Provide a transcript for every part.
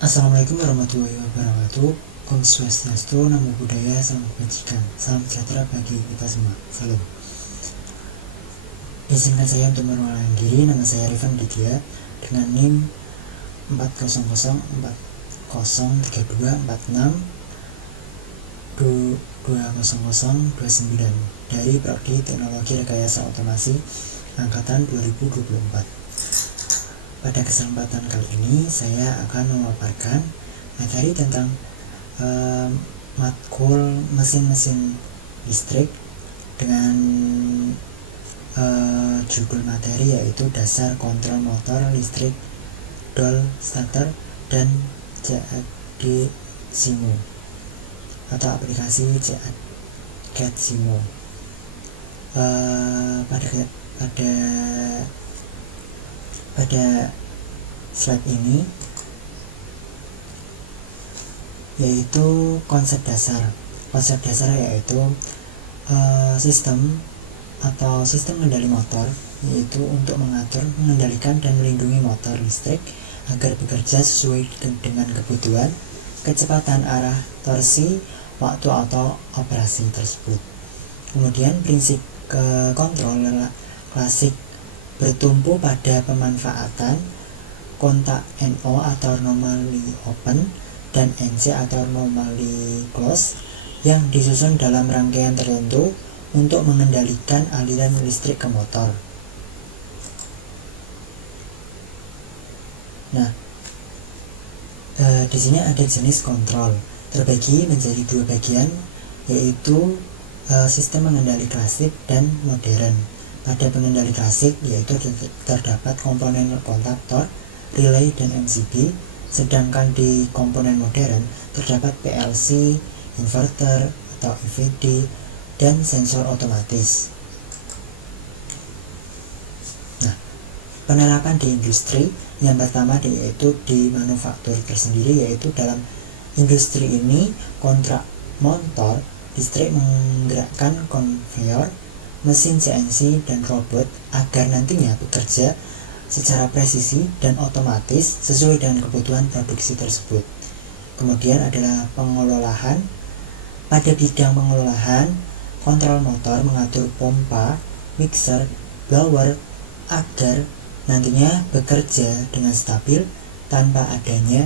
Assalamualaikum warahmatullahi wabarakatuh. Om Swastiastu, Namo Buddhaya, Salam Kebajikan. Salam sejahtera bagi kita semua. Salam. Izinkan saya untuk mengenalkan diri. Nama saya Rifan Ditya dengan NIM 400404046200029 dari Prodi Teknologi Rekayasa Otomasi Angkatan 2024. Pada kesempatan kali ini saya akan memaparkan materi tentang matkul mesin-mesin listrik dengan judul materi yaitu dasar kontrol motor listrik Doll Starter dan CAD Simo atau aplikasi CAD Simo. Pada slide ini yaitu konsep dasar yaitu sistem kendali motor, yaitu untuk mengatur, mengendalikan dan melindungi motor listrik agar bekerja sesuai dengan kebutuhan, kecepatan, arah, torsi, waktu atau operasi tersebut. Kemudian prinsip kontrol klasik bertumpu pada pemanfaatan kontak NO atau normally open dan NC atau normally close yang disusun dalam rangkaian tertentu untuk mengendalikan aliran listrik ke motor. Nah, di sini ada jenis kontrol terbagi menjadi dua bagian, yaitu sistem pengendali klasik dan modern. Pada pengendali klasik yaitu terdapat komponen kontaktor, relay, dan MCB, sedangkan di komponen modern terdapat PLC, inverter atau IVD, dan sensor otomatis. Nah, penerapan di industri yang pertama yaitu di manufaktur tersendiri, yaitu dalam industri ini kontrak motor listrik menggerakkan konveyor, mesin CNC, dan robot agar nantinya bekerja secara presisi dan otomatis sesuai dengan kebutuhan produksi tersebut. Kemudian adalah pengelolaan. Pada bidang pengelolaan, kontrol motor mengatur pompa, mixer, blower agar nantinya bekerja dengan stabil tanpa adanya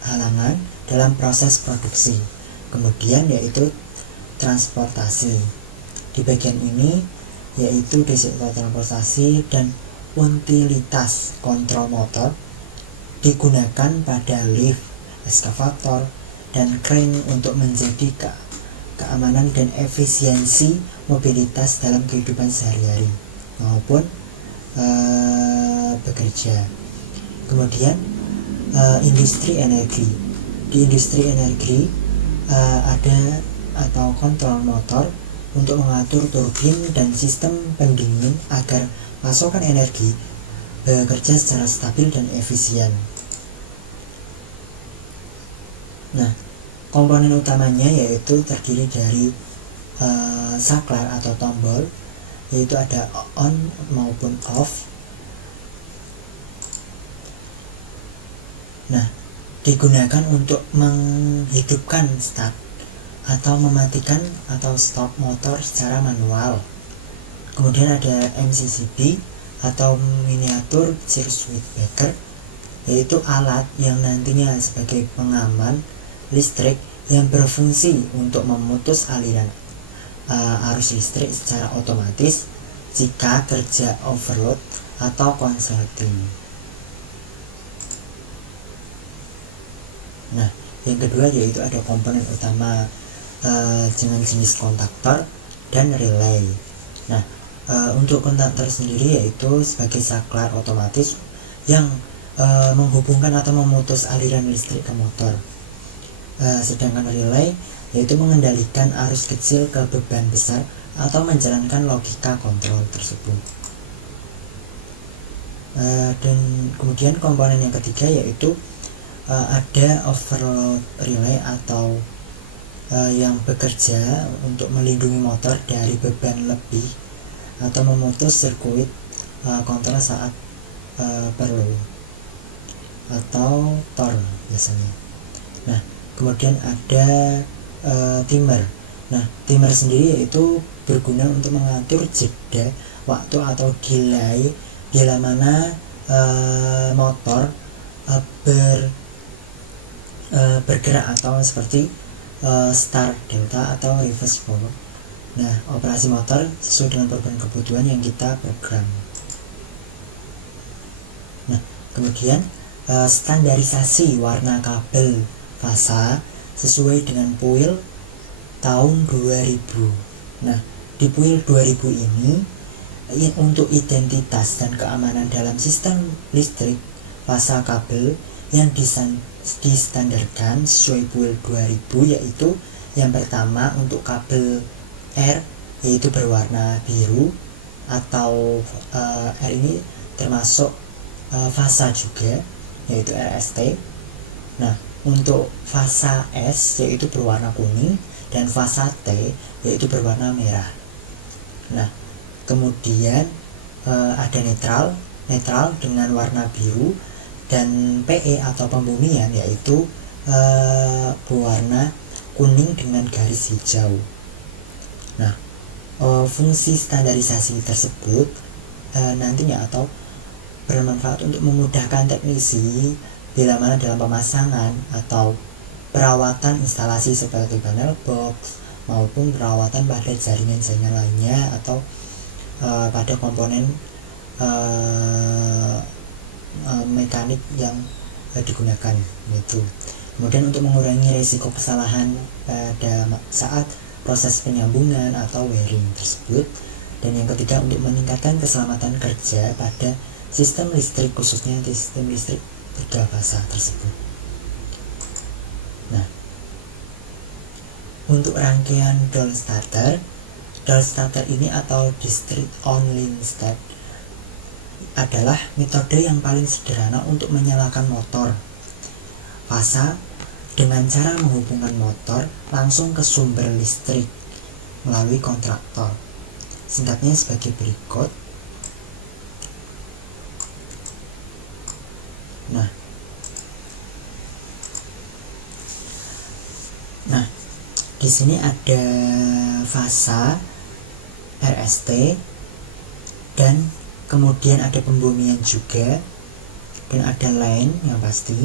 halangan dalam proses produksi. Kemudian yaitu transportasi. Di bagian ini yaitu risiko transportasi dan utilitas kontrol motor digunakan pada lift, eskavator, dan crane untuk menjadi keamanan dan efisiensi mobilitas dalam kehidupan sehari-hari maupun bekerja. Kemudian industri energi. Di industri energi ada atau kontrol motor untuk mengatur turbin dan sistem pendingin agar pasokan energi bekerja secara stabil dan efisien. Nah, komponen utamanya yaitu terdiri dari saklar atau tombol, yaitu ada on maupun off. Nah, digunakan untuk menghidupkan start atau mematikan atau stop motor secara manual. Kemudian ada MCCB atau miniatur circuit breaker, yaitu alat yang nantinya sebagai pengaman listrik yang berfungsi untuk memutus aliran arus listrik secara otomatis jika kerja overload atau konsleting. Nah, yang kedua yaitu ada komponen utama dengan jenis kontaktor dan relay. Nah, untuk kontaktor sendiri yaitu sebagai saklar otomatis yang menghubungkan atau memutus aliran listrik ke motor. Sedangkan relay yaitu mengendalikan arus kecil ke beban besar atau menjalankan logika kontrol tersebut. Dan kemudian komponen yang ketiga yaitu ada overload relay atau yang bekerja untuk melindungi motor dari beban lebih atau memutus sirkuit kontrol saat perlu. atau tor biasanya. Nah, kemudian ada timer. Nah, timer sendiri yaitu berguna untuk mengatur jeda waktu atau delay bila mana motor bergerak atau seperti start delta atau reverse forward. Nah, operasi motor sesuai dengan program kebutuhan yang kita program. Nah, kemudian standarisasi warna kabel fasa sesuai dengan PUIL tahun 2000. Nah, di PUIL 2000 ini untuk identitas dan keamanan dalam sistem listrik fasa kabel yang distandarkan sesuai PUIL 2000 yaitu yang pertama untuk kabel R yaitu berwarna biru atau R ini termasuk fasa juga yaitu RST. Nah, untuk fasa S yaitu berwarna kuning dan fasa T yaitu berwarna merah. Nah, kemudian ada netral dengan warna biru, dan PE atau pembumian yaitu berwarna kuning dengan garis hijau. Nah, fungsi standarisasi tersebut nantinya atau bermanfaat untuk memudahkan teknisi bila mana dalam pemasangan atau perawatan instalasi seperti panel box maupun perawatan pada jaringan-jaringan lainnya atau pada komponen mekanik yang digunakan gitu. Kemudian untuk mengurangi risiko kesalahan pada saat proses penyambungan atau wiring tersebut. Dan yang ketiga untuk meningkatkan keselamatan kerja pada sistem listrik khususnya di sistem listrik 3 fasa tersebut. Nah, untuk rangkaian Doll starter ini atau district only start adalah metode yang paling sederhana untuk menyalakan motor fasa dengan cara menghubungkan motor langsung ke sumber listrik melalui kontraktor. Singkatnya sebagai berikut. Nah, di sini ada fasa RST dan kemudian ada pembumian juga dan ada line yang pasti.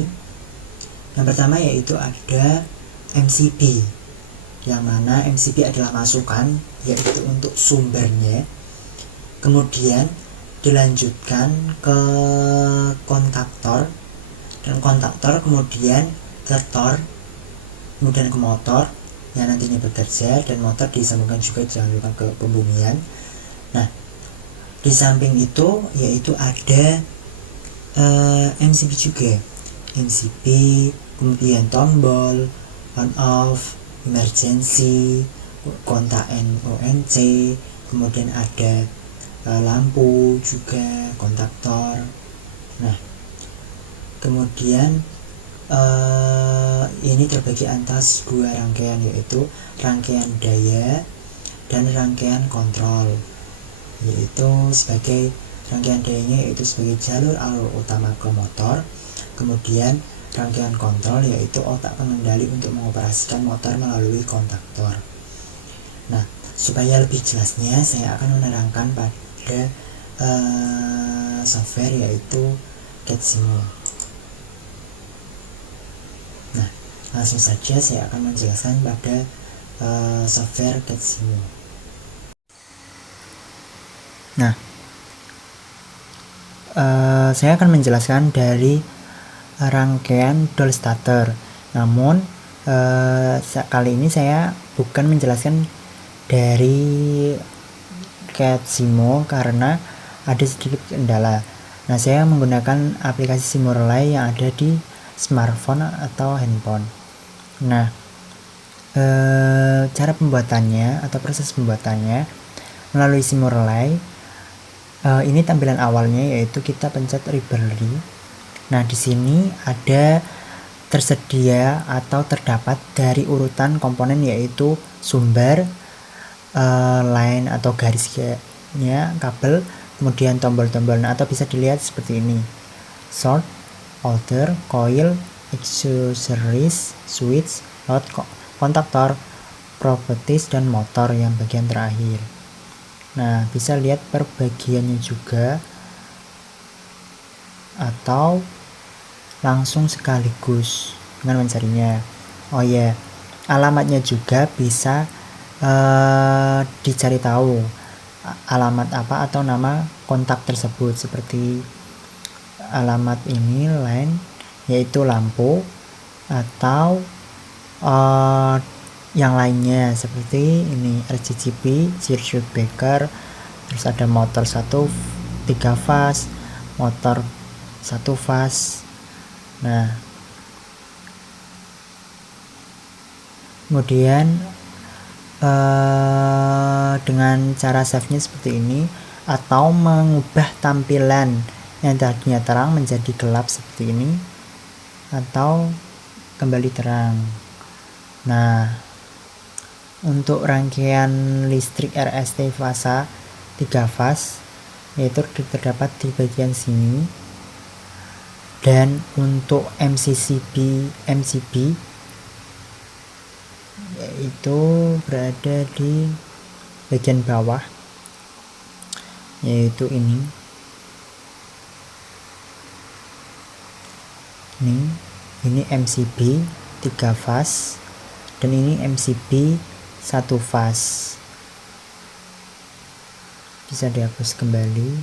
Yang pertama yaitu ada MCB, yang mana MCB adalah masukan yaitu untuk sumbernya, kemudian dilanjutkan ke kontaktor dan kontaktor kemudian ke tor, kemudian ke motor yang nantinya bekerja, dan motor disambungkan juga jangan lupa ke pembumian. Nah, di samping itu yaitu ada MCB juga, MCB, kemudian tombol on off, emergency, kontak NONC, kemudian ada lampu juga, kontaktor. Nah, kemudian ini terbagi atas 2 rangkaian yaitu rangkaian daya dan rangkaian kontrol, yaitu sebagai rangkaian dayanya yaitu sebagai jalur alur utama ke motor, kemudian rangkaian kontrol yaitu otak pengendali untuk mengoperasikan motor melalui kontaktor. Nah, supaya lebih jelasnya saya akan menerangkan pada software yaitu CADSimo. Nah, langsung saja saya akan menjelaskan pada software CADSimo. Nah, saya akan menjelaskan dari rangkaian Doll starter. Namun kali ini saya bukan menjelaskan dari CADSimo karena ada sedikit kendala. Nah, saya menggunakan aplikasi Simorelai yang ada di smartphone atau handphone. Nah, cara pembuatannya atau proses pembuatannya melalui Simorelai. Ini tampilan awalnya yaitu kita pencet library. Nah, di sini ada tersedia atau terdapat dari urutan komponen yaitu sumber, line atau garisnya, kabel, kemudian tombol-tombol. Nah, atau bisa dilihat seperti ini. Sort, holder, coil, accessories, switch, load, kontaktor, properties, dan motor yang bagian terakhir. Nah, bisa lihat perbagiannya juga atau langsung sekaligus dengan mencarinya. Oh ya, alamatnya juga bisa dicari tahu alamat apa atau nama kontak tersebut, seperti alamat ini line yaitu lampu, atau yang lainnya seperti ini RGB circuit breaker, terus ada motor 3 fase, motor 1 fase. Nah, kemudian dengan cara save-nya seperti ini, atau mengubah tampilan yang tadinya terang menjadi gelap seperti ini, atau kembali terang. Nah, untuk rangkaian listrik RST fasa 3 fase yaitu terdapat di bagian sini, dan untuk MCB yaitu berada di bagian bawah, yaitu ini MCB 3 fase dan ini MCB 1 fase. Bisa dihapus kembali.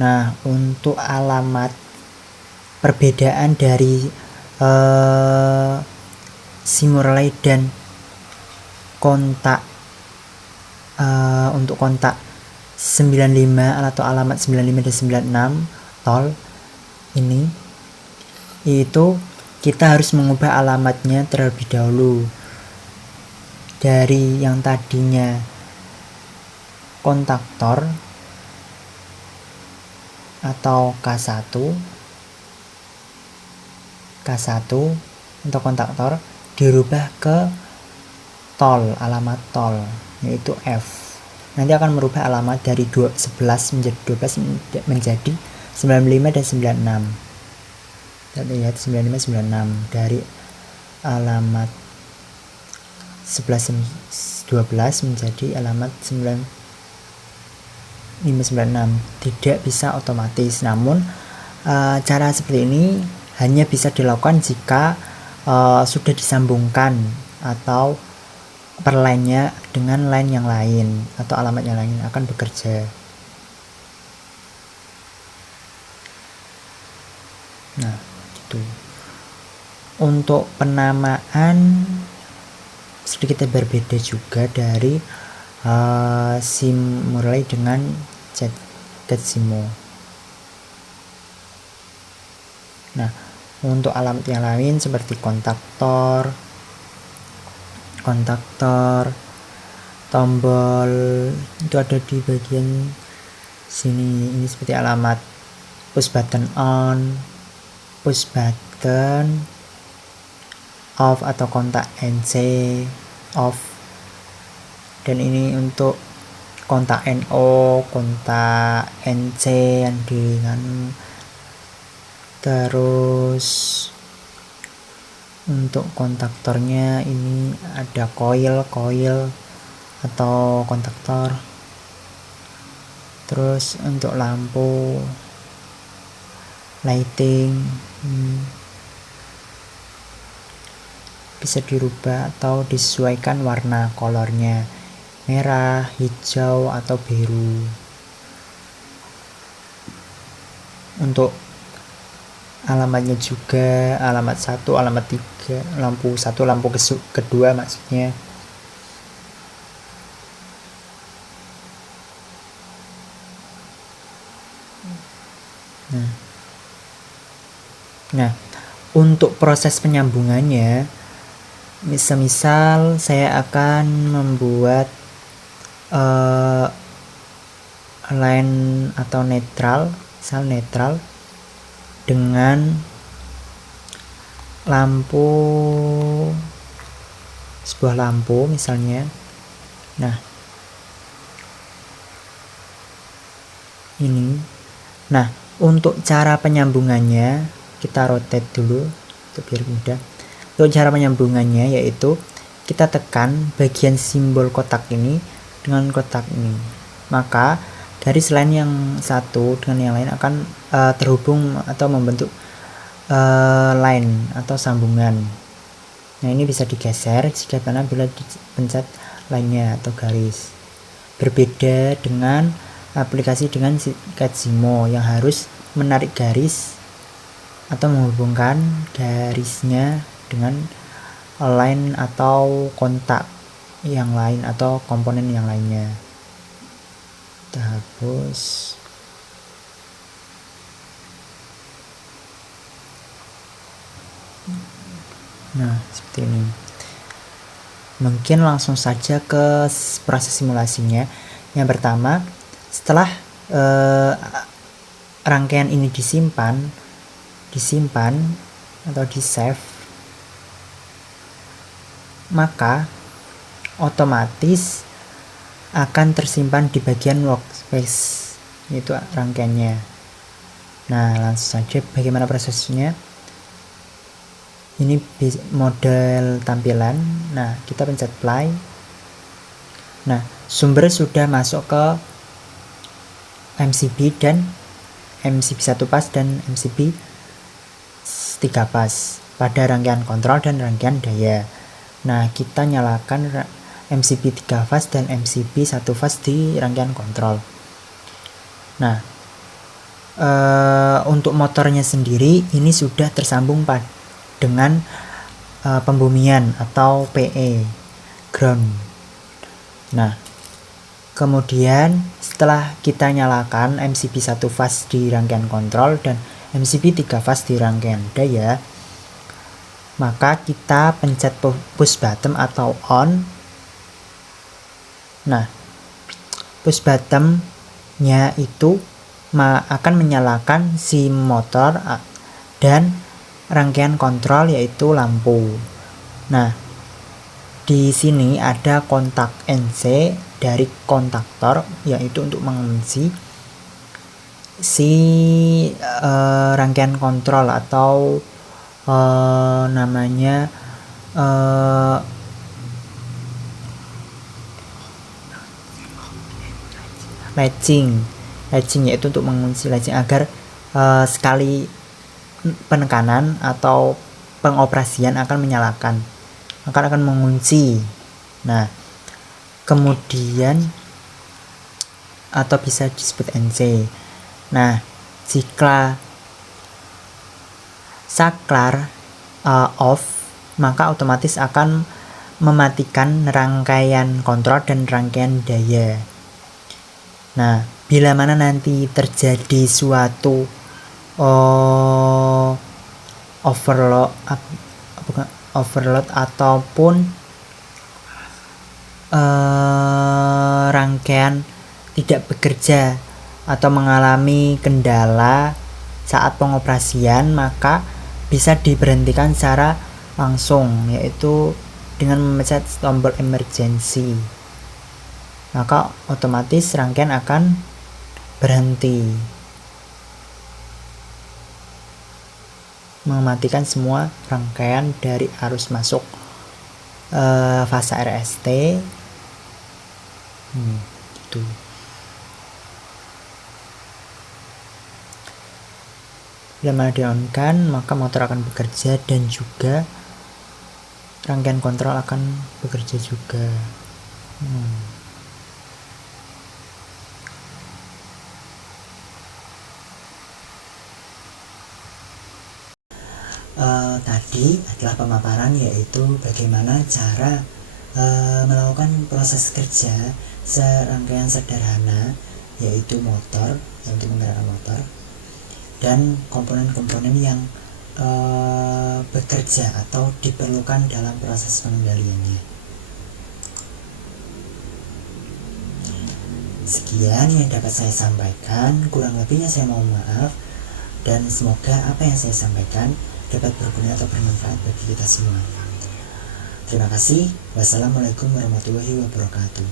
Nah, untuk alamat perbedaan dari Simurley dan kontak untuk kontak 95 atau alamat 95 dan 96 tol ini, itu kita harus mengubah alamatnya terlebih dahulu dari yang tadinya kontaktor atau K1 untuk kontaktor dirubah ke tol, alamat tol yaitu F. Nanti akan merubah alamat dari 11 menjadi 12 menjadi 95 dan 96. Kita lihat 95 96 dari alamat 11 12 menjadi alamat 9596. Tidak bisa otomatis, namun cara seperti ini hanya bisa dilakukan jika sudah disambungkan atau per line-nya dengan line yang lain atau alamat yang lain akan bekerja. Nah, itu untuk penamaan sedikit berbeda juga dari Simurley dengan Jetsimo. Nah, untuk alamat yang lain seperti kontaktor, tombol itu ada di bagian sini. Ini seperti alamat push button on, push button off atau kontak NC off. Dan ini untuk kontak NO, kontak NC yang dengan. Terus untuk kontaktornya ini ada coil atau kontaktor. Terus untuk lampu lighting bisa dirubah atau disesuaikan warna kolornya, merah, hijau, atau biru. Untuk alamatnya juga alamat 1, alamat 3, lampu 1, lampu kedua maksudnya. Nah, untuk proses penyambungannya, misal saya akan membuat line atau netral dengan sebuah lampu misalnya. Nah, ini. Nah, Untuk cara penyambungannya kita rotate dulu untuk biar mudah. Untuk cara penyambungannya yaitu kita tekan bagian simbol kotak ini dengan kotak ini, maka garis line yang satu dengan yang lain akan terhubung atau membentuk line atau sambungan. Nah, ini bisa digeser jika mana bila dipencet line-nya atau garis. Berbeda dengan aplikasi dengan CatSimo yang harus menarik garis atau menghubungkan garisnya dengan line atau kontak yang lain atau komponen yang lainnya. Kita hapus. Nah, seperti ini. Mungkin langsung saja ke proses simulasinya. Yang pertama, setelah rangkaian ini disimpan atau di save, maka otomatis akan tersimpan di bagian workspace, yaitu rangkaiannya. Nah, langsung saja bagaimana prosesnya. Ini model tampilan. Nah, kita pencet play. Nah, sumber sudah masuk ke MCB dan MCB 1 pas dan MCB 3 pas pada rangkaian kontrol dan rangkaian daya. Nah, kita nyalakan MCB 3 fase dan MCB 1 fase di rangkaian kontrol. Nah, untuk motornya sendiri ini sudah tersambung dengan pembumian atau PE ground. Nah, kemudian setelah kita nyalakan MCB 1 fase di rangkaian kontrol dan MCB 3 fase di rangkaian daya, maka kita pencet push button atau on. Nah, push button-nya itu akan menyalakan si motor dan rangkaian kontrol yaitu lampu. Nah, di sini ada kontak NC dari kontaktor yaitu untuk mengunci si rangkaian kontrol atau namanya latching yaitu untuk mengunci latching agar sekali penekanan atau pengoperasian akan menyalakan, akan mengunci. Nah, kemudian atau bisa disebut NC. Nah, jika saklar off, maka otomatis akan mematikan rangkaian kontrol dan rangkaian daya. Nah, bila mana nanti terjadi suatu overload ataupun rangkaian tidak bekerja atau mengalami kendala saat pengoperasian, maka bisa diberhentikan secara langsung yaitu dengan memencet tombol emergency, maka otomatis rangkaian akan berhenti, mematikan semua rangkaian dari arus masuk fase RST. Gitu. Bila mana di-on-kan, maka motor akan bekerja dan juga rangkaian kontrol akan bekerja juga. Tadi adalah pemaparan yaitu bagaimana cara melakukan proses kerja serangkaian sederhana yaitu motor, untuk menggerakkan motor dan komponen-komponen yang bekerja atau diperlukan dalam proses pengendaliannya. Sekian yang dapat saya sampaikan, kurang lebihnya saya mohon maaf, dan semoga apa yang saya sampaikan dapat berguna atau bermanfaat bagi kita semua. Terima kasih. Wassalamualaikum warahmatullahi wabarakatuh.